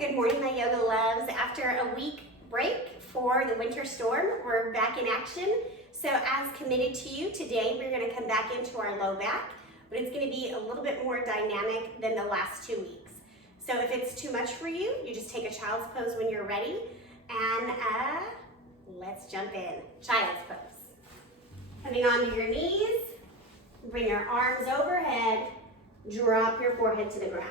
Good morning, my yoga loves. After a week break for the winter storm, we're back in action. So as committed to you, today we're going to come back into our low back, but it's going to be a little bit more dynamic than the last 2 weeks. So if it's too much for you, you just take a child's pose when you're ready, and let's jump in. Child's pose. Coming onto your knees, bring your arms overhead, drop your forehead to the ground.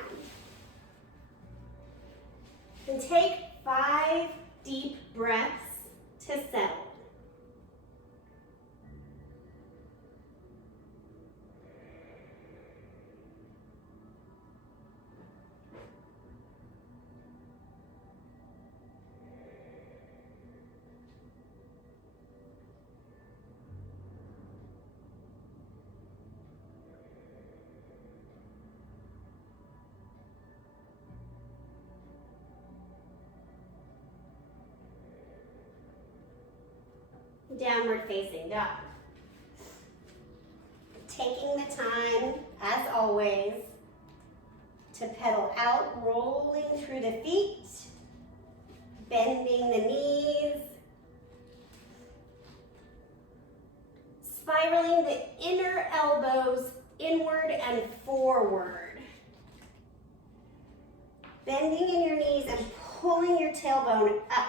And take 5 deep breaths to settle. Downward facing dog. Taking the time, as always, to pedal out, rolling through the feet, bending the knees, spiraling the inner elbows inward and forward, bending in your knees and pulling your tailbone up.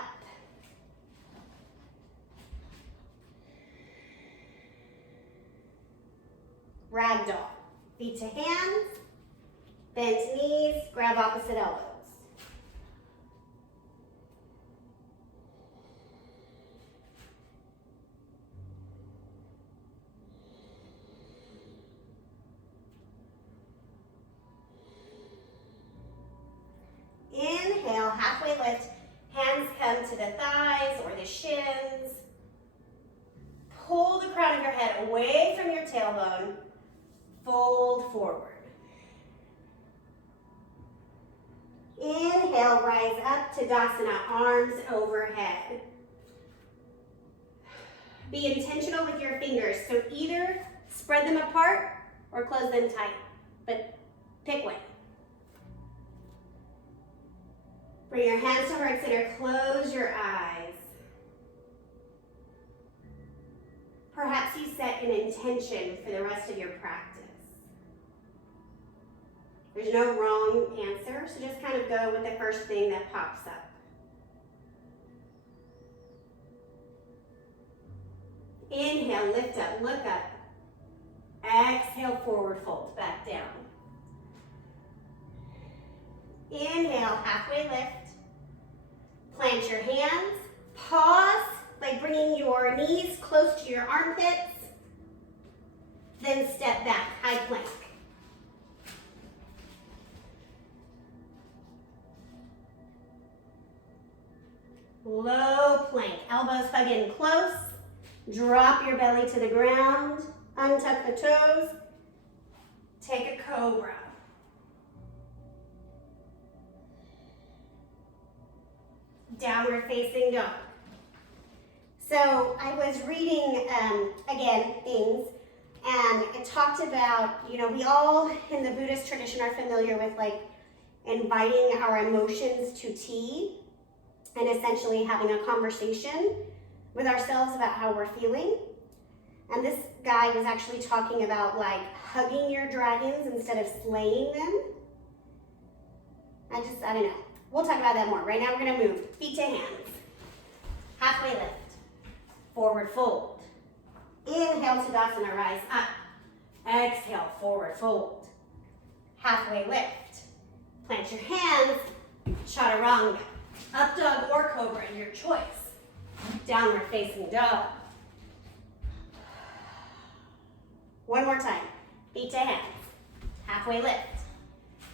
Ragdoll. Feet to hands, bent knees, grab opposite elbows. Inhale, halfway lift. Hands come to the thighs or the shins. Pull the crown of your head away from your tailbone. Fold forward. Inhale, rise up to Tadasana, arms overhead. Be intentional with your fingers, so either spread them apart or close them tight, but pick one. Bring your hands to heart center, close your eyes. Perhaps you set an intention for the rest of your practice. There's no wrong answer, so just kind of go with the first thing that pops up. Inhale, lift up, look up. Exhale, forward fold, back down. Inhale, halfway lift. Plant your hands. Pause by bringing your knees close to your armpits. Then step back, high plank. Low plank, elbows hug in close. Drop your belly to the ground. Untuck the toes. Take a cobra. Downward facing dog. So I was reading, again, things, and it talked about, we all in the Buddhist tradition are familiar with inviting our emotions to tea and essentially having a conversation with ourselves about how we're feeling. And this guy was actually talking about hugging your dragons instead of slaying them. I don't know. We'll talk about that more. Right now we're gonna move. Feet to hands. Halfway lift. Forward fold. Inhale, Tadasana, rise up. Exhale, forward fold. Halfway lift. Plant your hands. Chaturanga. Up dog or cobra, your choice. Downward facing dog. One more time. Feet to hands. Halfway lift.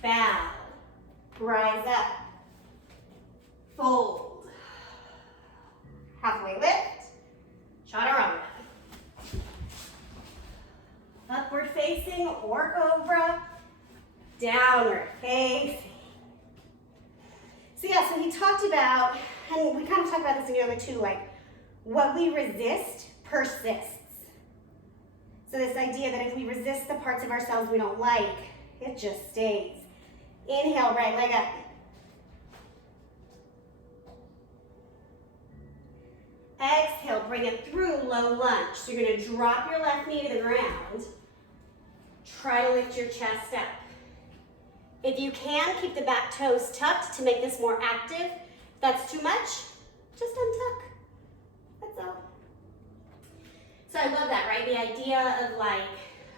Bow. Rise up. Fold. Halfway lift. Chaturanga. Upward facing or cobra. Downward facing. So he talked about, and we kind of talked about this in yoga too, what we resist persists. So this idea that if we resist the parts of ourselves we don't like, it just stays. Inhale, right leg up. heel, bring it through, low lunge. So you're gonna drop your left knee to the ground. Try to lift your chest up. If you can, keep the back toes tucked to make this more active. If that's too much, just untuck. That's all. So I love that, right? The idea of like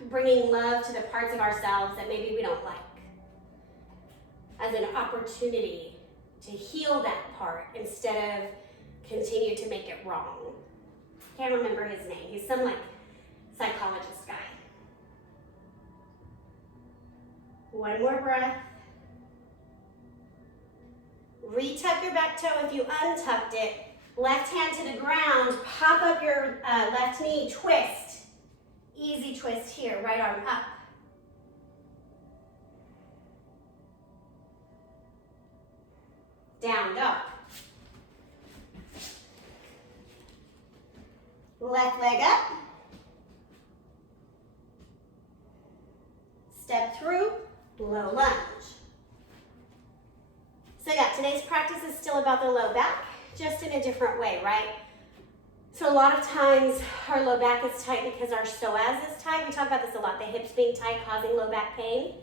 bringing love to the parts of ourselves that maybe we don't like as an opportunity to heal that part instead of continue to make it wrong. Can't remember his name. He's some like psychologist guy. One more breath. Retuck your back toe if you untucked it. Left hand to the ground. Pop up your left knee. Twist. Easy twist here. Right arm up. Down dog. Left leg up. Step through, low lunge. So yeah, today's practice is still about the low back, just in a different way, right? So a lot of times our low back is tight because our psoas is tight. We talk about this a lot, the hips being tight causing low back pain.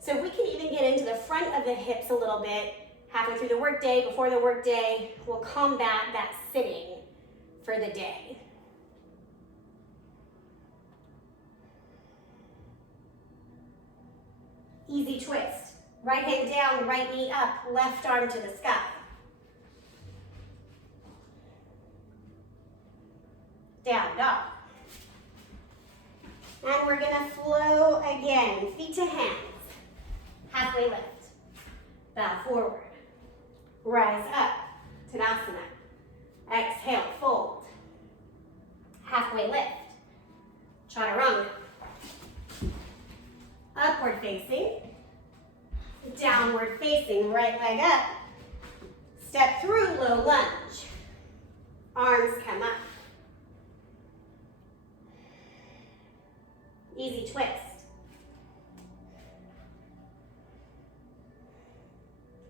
So if we can even get into the front of the hips a little bit, halfway through the workday, before the workday, we'll combat that sitting for the day. Easy twist. Right hand down, right knee up, left arm to the sky. Down dog. And we're gonna flow again. Feet to hands. Halfway lift. Bow forward. Rise up. Tadasana. Exhale, fold. Halfway lift. Chaturanga. Upward facing. Downward facing. Right leg up. Step through, low lunge. Arms come up. Easy twist.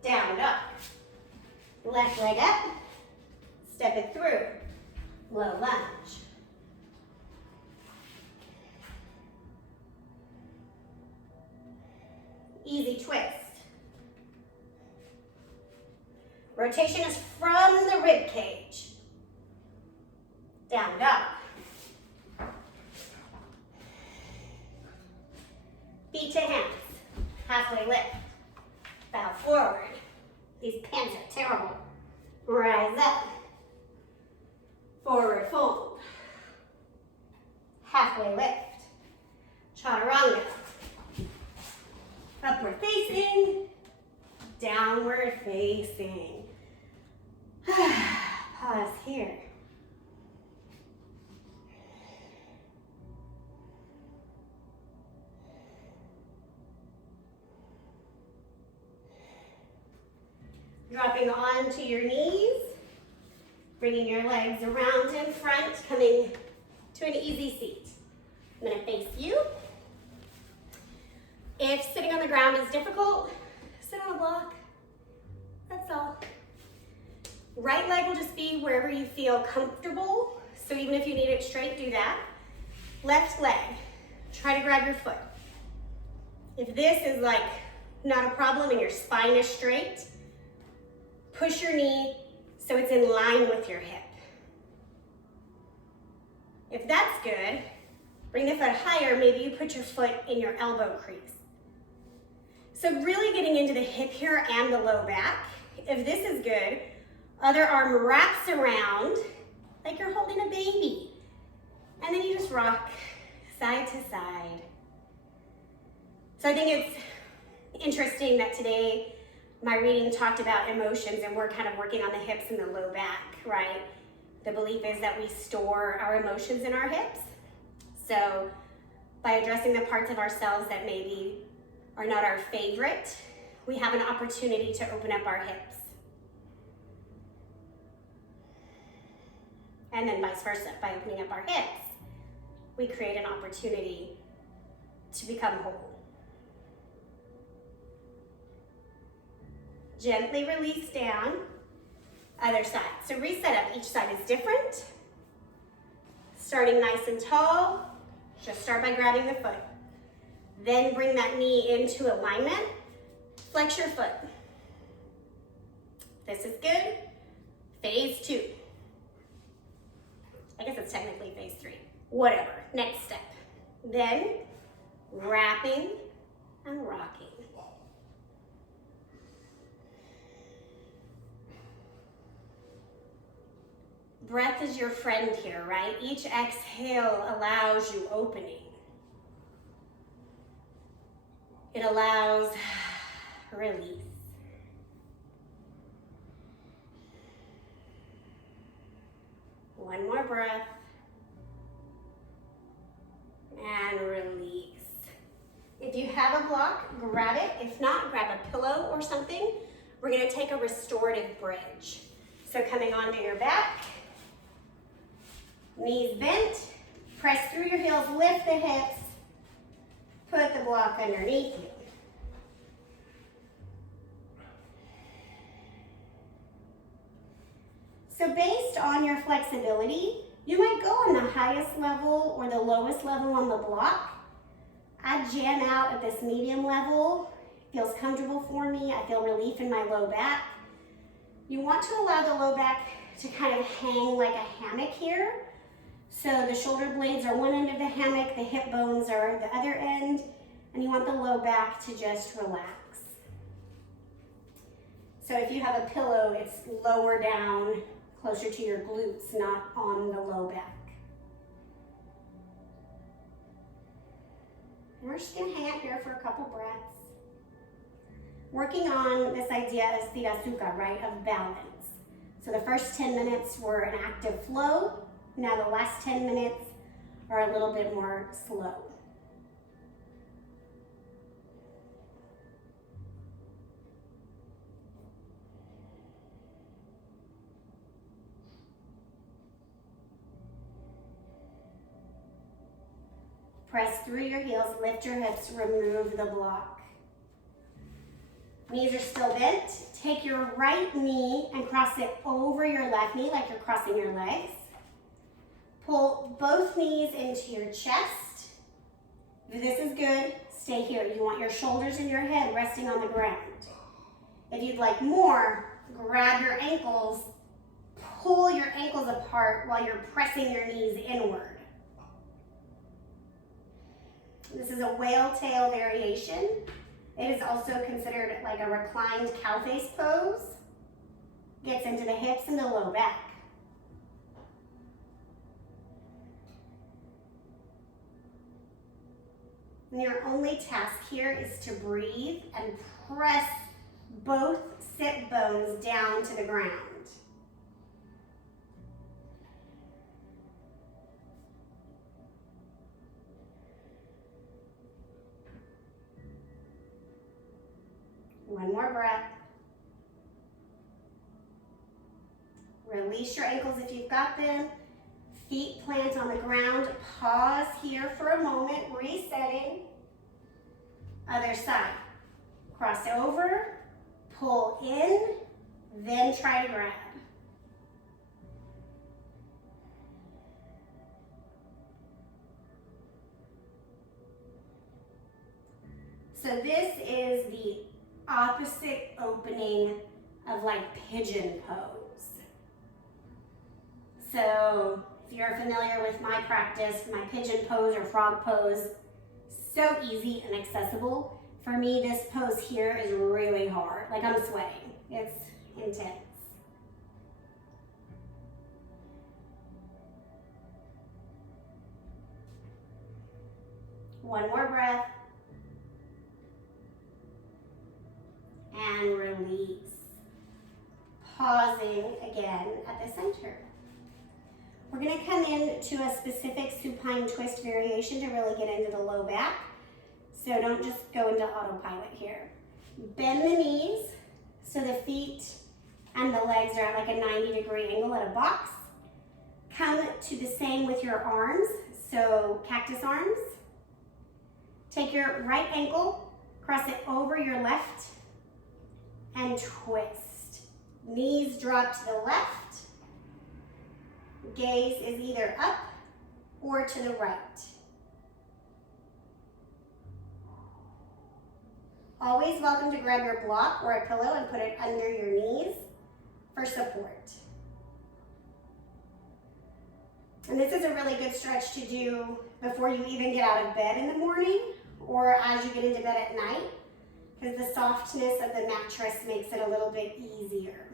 Down dog. Left leg up. Step it through. Low lunge. Easy twist. Rotation is from the rib cage. Down dog. Feet to hands. Halfway lift. Bow forward. These pants are terrible. Rise up. Forward fold. Halfway lift. Chaturanga. Upward facing. Downward facing. Pause here. Dropping onto your knees, bringing your legs around in front, coming to an easy seat. I'm gonna face you. If sitting on the ground is difficult, sit on a block, that's all. Right leg will just be wherever you feel comfortable, so even if you need it straight, do that. Left leg, try to grab your foot. If this is like not a problem and your spine is straight, push your knee so it's in line with your hip. If that's good, bring the foot higher, maybe you put your foot in your elbow crease. So really getting into the hip here and the low back. If this is good, other arm wraps around like you're holding a baby. And then you just rock side to side. So I think it's interesting that today my reading talked about emotions and we're kind of working on the hips and the low back, right? The belief is that we store our emotions in our hips. So by addressing the parts of ourselves that maybe are not our favorite, we have an opportunity to open up our hips. And then vice versa, by opening up our hips, we create an opportunity to become whole. Gently release down, other side. So reset up, each side is different. Starting nice and tall, just start by grabbing the foot. Then bring that knee into alignment. Flex your foot. This is good. Phase 2. I guess it's technically phase 3. Whatever, next step. Then, wrapping and rocking. Breath is your friend here, right? Each exhale allows you opening. It allows release. One more breath. And release. If you have a block, grab it. If not, grab a pillow or something. We're going to take a restorative bridge. So coming onto your back, knees bent, press through your heels, lift the hips, put the block underneath you. So based on your flexibility, you might go on the highest level or the lowest level on the block. I jam out at this medium level. It feels comfortable for me. I feel relief in my low back. You want to allow the low back to kind of hang like a hammock here. So the shoulder blades are one end of the hammock, the hip bones are the other end, and you want the low back to just relax. So if you have a pillow, it's lower down, closer to your glutes, not on the low back. And we're just gonna hang out here for a couple breaths. Working on this idea of sthirasukha, right, of balance. So the first 10 minutes were an active flow. Now the last 10 minutes are a little bit more slow. Press through your heels, lift your hips, remove the block. Knees are still bent. Take your right knee and cross it over your left knee like you're crossing your legs. Pull both knees into your chest. If this is good, stay here. You want your shoulders and your head resting on the ground. If you'd like more, grab your ankles, pull your ankles apart while you're pressing your knees inward. This is a whale tail variation. It is also considered like a reclined cow face pose. Gets into the hips and the low back. And your only task here is to breathe and press both sit bones down to the ground. One more breath. Release your ankles if you've got them. Feet plant on the ground. Pause here for a moment, resetting. Other side. Cross over, pull in, then try to grab. So this is the opposite opening of like pigeon pose. So if you're familiar with my practice, my pigeon pose or frog pose, so easy and accessible. For me, this pose here is really hard. Like I'm sweating. It's intense. One more breath. And release. Pausing again at the center. We're going to come into a specific supine twist variation to really get into the low back. So don't just go into autopilot here. Bend the knees so the feet and the legs are at like a 90-degree angle at a box. Come to the same with your arms, so cactus arms. Take your right ankle, cross it over your left, and twist. Knees drop to the left. Gaze is either up or to the right. Always welcome to grab your block or a pillow and put it under your knees for support. And this is a really good stretch to do before you even get out of bed in the morning or as you get into bed at night, because the softness of the mattress makes it a little bit easier.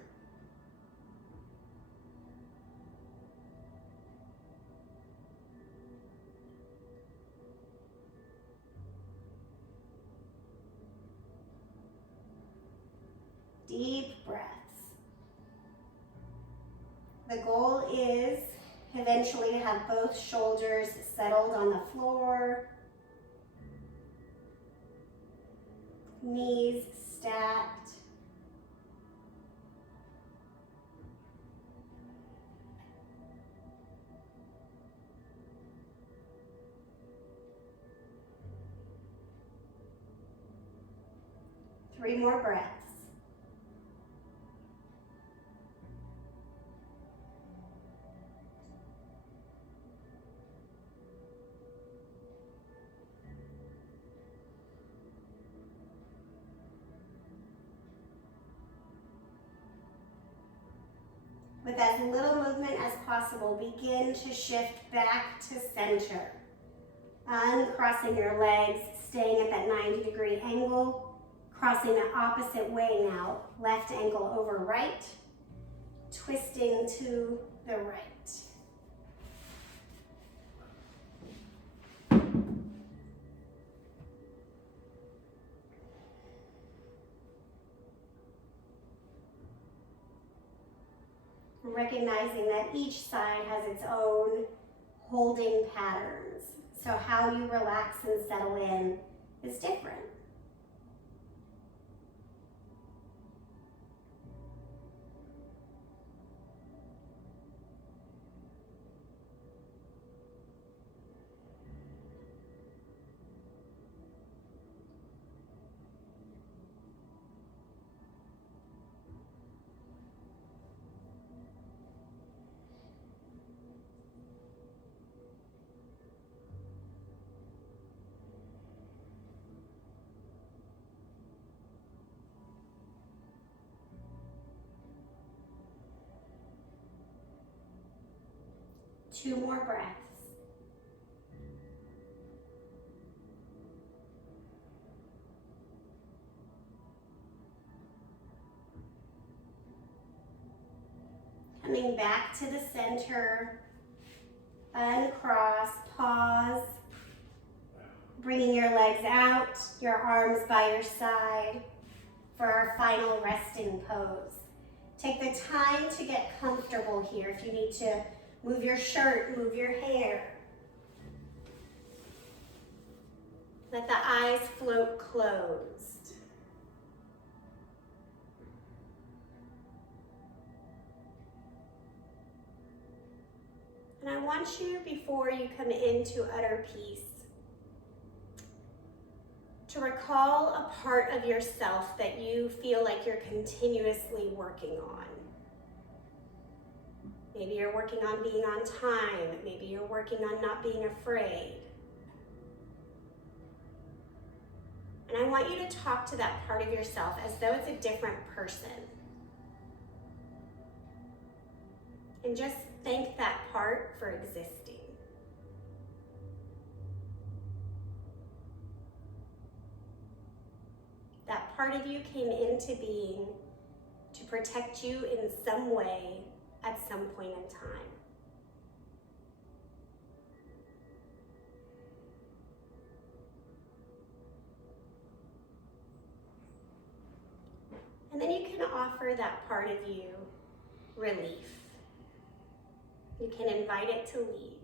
Deep breaths. The goal is eventually to have both shoulders settled on the floor, knees stacked. Three more breaths. With as little movement as possible, begin to shift back to center. Uncrossing your legs, staying at that 90-degree angle, crossing the opposite way now, left ankle over right, twisting to the right. Recognizing that each side has its own holding patterns. So how you relax and settle in is different. Two more breaths. Coming back to the center, uncross, pause, bringing your legs out, your arms by your side for our final resting pose. Take the time to get comfortable here. If you need to move your shirt, move your hair. Let the eyes float closed. And I want you, before you come into utter peace, to recall a part of yourself that you feel like you're continuously working on. Maybe you're working on being on time. Maybe you're working on not being afraid. And I want you to talk to that part of yourself as though it's a different person. And just thank that part for existing. That part of you came into being to protect you in some way at some point in time. And then you can offer that part of you relief. You can invite it to leave.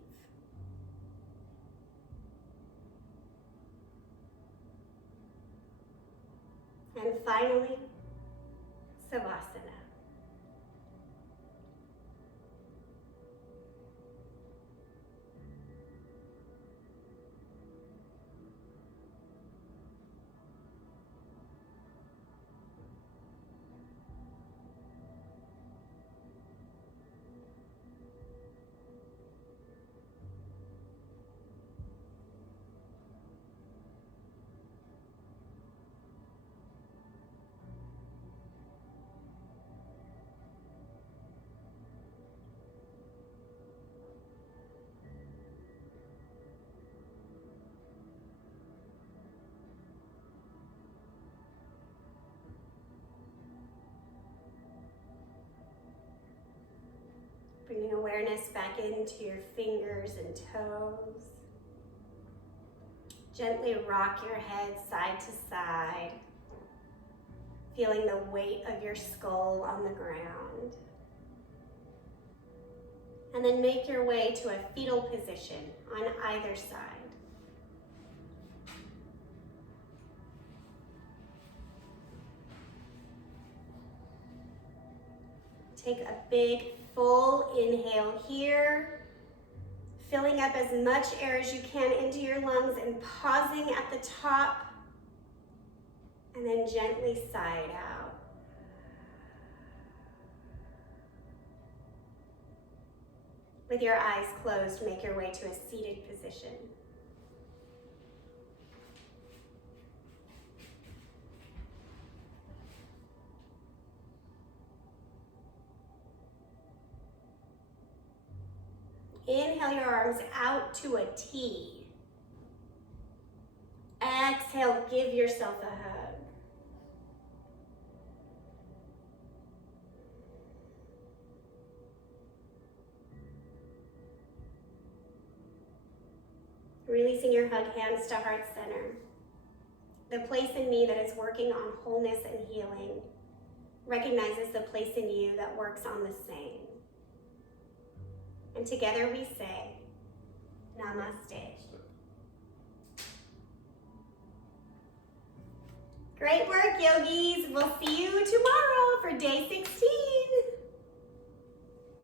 And finally, Savasana. Bringing awareness back into your fingers and toes. Gently rock your head side to side, feeling the weight of your skull on the ground. And then make your way to a fetal position on either side. Take a big full inhale here, filling up as much air as you can into your lungs and pausing at the top, and then gently sigh it out. With your eyes closed, make your way to a seated position. Inhale your arms out to a T. Exhale, give yourself a hug. Releasing your hug hands to heart center. The place in me that is working on wholeness and healing recognizes the place in you that works on the same. And together we say, Namaste. Great work, yogis. We'll see you